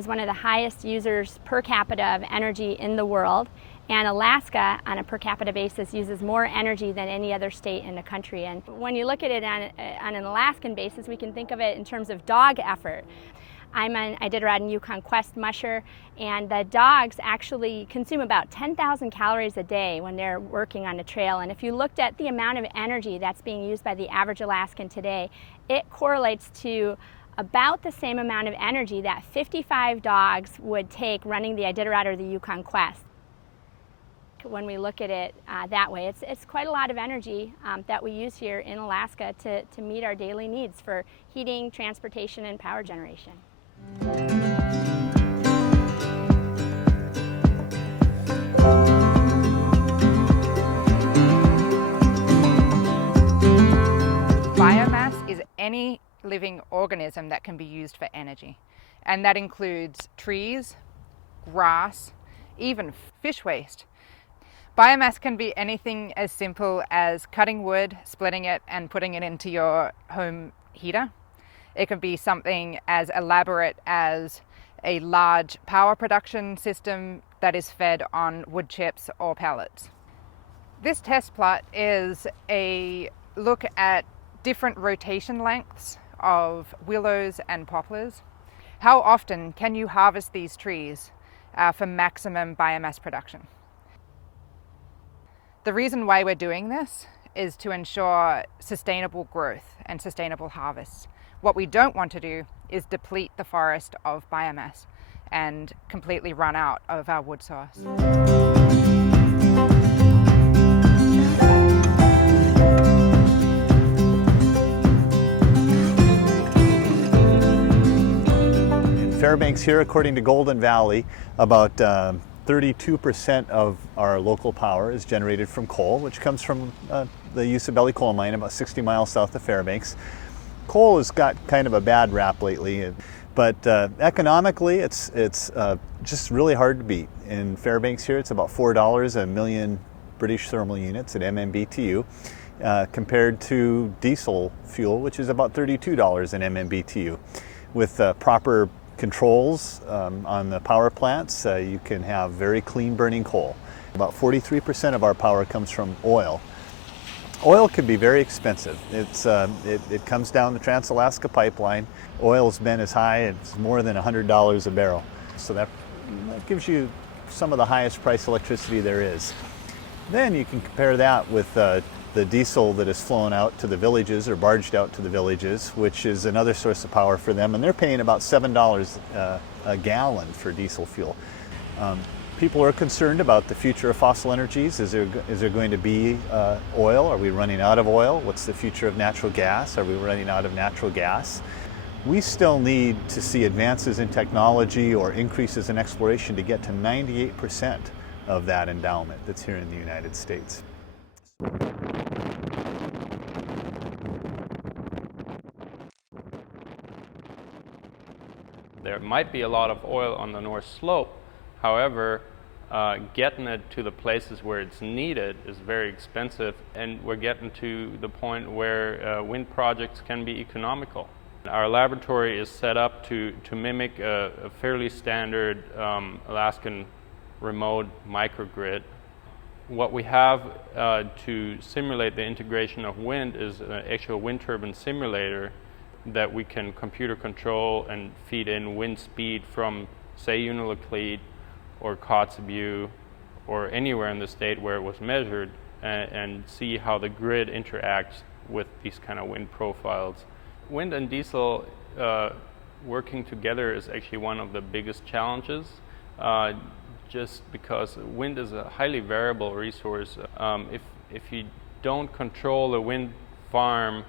is one of the highest users per capita of energy in the world, and Alaska, on a per capita basis, uses more energy than any other state in the country. And when you look at it on an Alaskan basis, we can think of it in terms of dog effort. I did ride in Yukon Quest Musher, and the dogs actually consume about 10,000 calories a day when they're working on the trail. And if you looked at the amount of energy that's being used by the average Alaskan today, it correlates to about the same amount of energy that 55 dogs would take running the Iditarod or the Yukon Quest. When we look at it that way, it's quite a lot of energy that we use here in Alaska to meet our daily needs for heating, transportation, and power generation. Biomass is any living organism that can be used for energy, and that includes trees, grass, even fish waste. Biomass can be anything as simple as cutting wood, splitting it, and putting it into your home heater. It can be something as elaborate as a large power production system that is fed on wood chips or pellets. This test plot is a look at different rotation lengths of willows and poplars. How often can you harvest these trees for maximum biomass production? The reason why we're doing this is to ensure sustainable growth and sustainable harvests. What we don't want to do is deplete the forest of biomass and completely run out of our wood source. In Fairbanks here, according to Golden Valley, about 32% of our local power is generated from coal, which comes from the Usabelli coal mine about 60 miles south of Fairbanks. Coal has got kind of a bad rap lately, but economically it's just really hard to beat. In Fairbanks here, it's about $4 a million British thermal units at MMBTU, compared to diesel fuel, which is about $32 an MMBTU. With proper controls on the power plants, you can have very clean burning coal. About 43% of our power comes from oil. Oil can be very expensive. It comes down the Trans-Alaska Pipeline. Oil's been as high as more than $100 a barrel. So that gives you some of the highest price electricity there is. Then you can compare that with the diesel that is flown out to the villages or barged out to the villages, which is another source of power for them, and they're paying about $7 a gallon for diesel fuel. People are concerned about the future of fossil energies. Is there going to be oil? Are we running out of oil? What's the future of natural gas? Are we running out of natural gas? We still need to see advances in technology or increases in exploration to get to 98% of that endowment that's here in the United States. There might be a lot of oil on the North Slope. However, getting it to the places where it's needed is very expensive, and we're getting to the point where wind projects can be economical. Our laboratory is set up to mimic a fairly standard Alaskan remote microgrid. What we have to simulate the integration of wind is an actual wind turbine simulator that we can computer control and feed in wind speed from, say, Unalakleet or Kotzebue or anywhere in the state where it was measured, and see how the grid interacts with these kind of wind profiles. Wind and diesel working together is actually one of the biggest challenges, just because wind is a highly variable resource. If you don't control the wind farm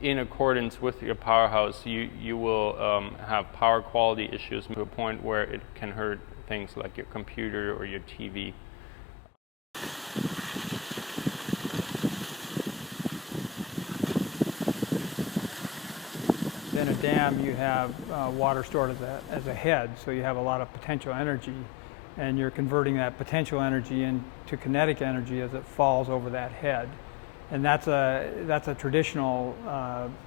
in accordance with your powerhouse, you will have power quality issues to a point where it can hurt things like your computer or your TV. In a dam, you have water stored as a head, so you have a lot of potential energy, and you're converting that potential energy into kinetic energy as it falls over that head. And that's a traditional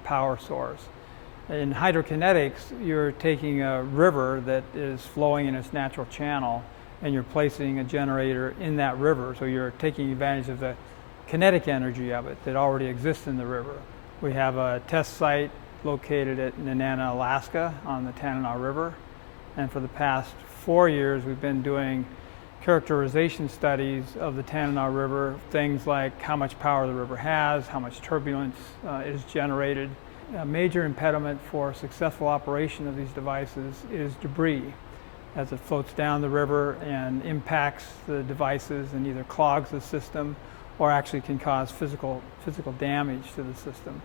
power source. In hydrokinetics, you're taking a river that is flowing in its natural channel and you're placing a generator in that river, so you're taking advantage of the kinetic energy of it that already exists in the river. We have a test site located at Nenana, Alaska on the Tanana River, and for the past 4 years we've been doing characterization studies of the Tanana River, things like how much power the river has, how much turbulence is generated. A major impediment for successful operation of these devices is debris, as it floats down the river and impacts the devices and either clogs the system or actually can cause physical damage to the system.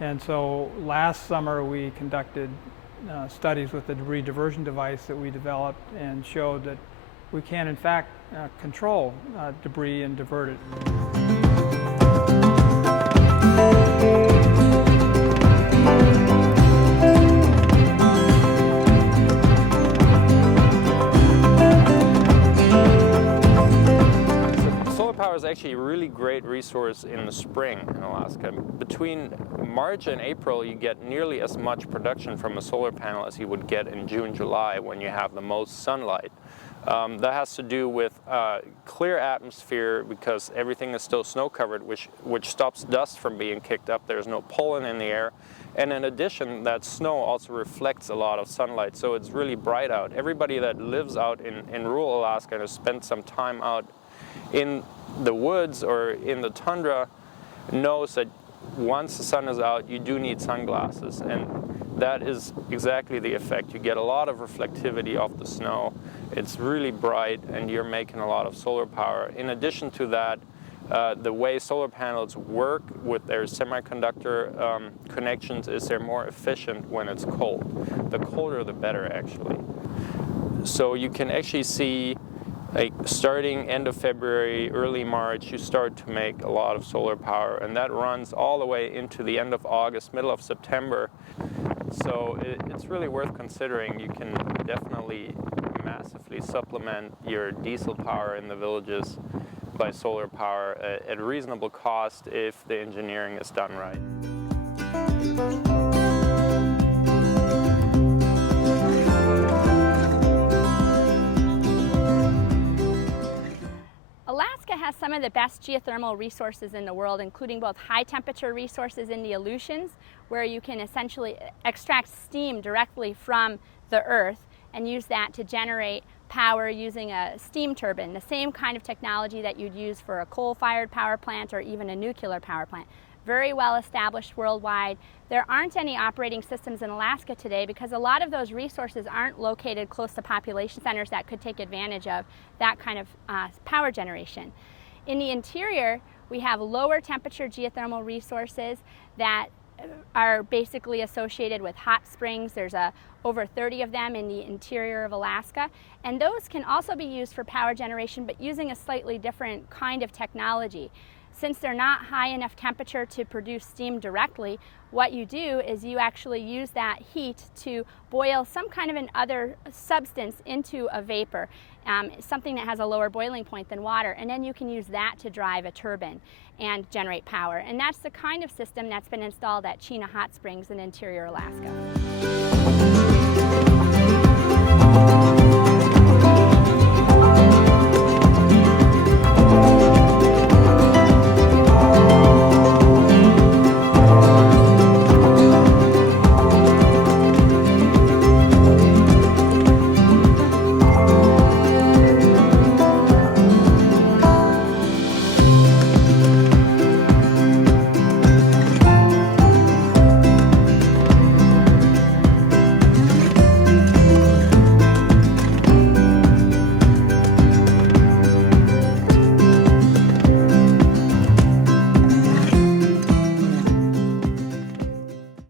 And so last summer we conducted studies with the debris diversion device that we developed and showed that we can in fact control debris and divert it. Solar power is actually a really great resource in the spring in Alaska. Between March and April, you get nearly as much production from a solar panel as you would get in June, July when you have the most sunlight. That has to do with clear atmosphere because everything is still snow covered, which stops dust from being kicked up. There's no pollen in the air. And in addition, that snow also reflects a lot of sunlight, so it's really bright out. Everybody that lives out in rural Alaska and has spent some time out in the woods or in the tundra knows that once the sun is out, you do need sunglasses, and that is exactly the effect. You get a lot of reflectivity off the snow. It's really bright and you're making a lot of solar power. In addition to that, the way solar panels work with their semiconductor connections is they're more efficient when it's cold. The colder the better, actually. So you can actually see, like, starting end of February, early March, you start to make a lot of solar power, and that runs all the way into the end of August, middle of September. So it's really worth considering. You can definitely massively supplement your diesel power in the villages by solar power at a reasonable cost if the engineering is done right. Alaska has some of the best geothermal resources in the world, including both high temperature resources in the Aleutians, where you can essentially extract steam directly from the earth and use that to generate power using a steam turbine, the same kind of technology that you'd use for a coal-fired power plant or even a nuclear power plant. Very well established worldwide. There aren't any operating systems in Alaska today because a lot of those resources aren't located close to population centers that could take advantage of that kind of power generation. In the interior, we have lower temperature geothermal resources that are basically associated with hot springs. There's over 30 of them in the interior of Alaska, and those can also be used for power generation, but using a slightly different kind of technology. Since they're not high enough temperature to produce steam directly, what you do is you actually use that heat to boil some kind of an other substance into a vapor, something that has a lower boiling point than water, and then you can use that to drive a turbine and generate power. And that's the kind of system that's been installed at Chena Hot Springs in interior Alaska.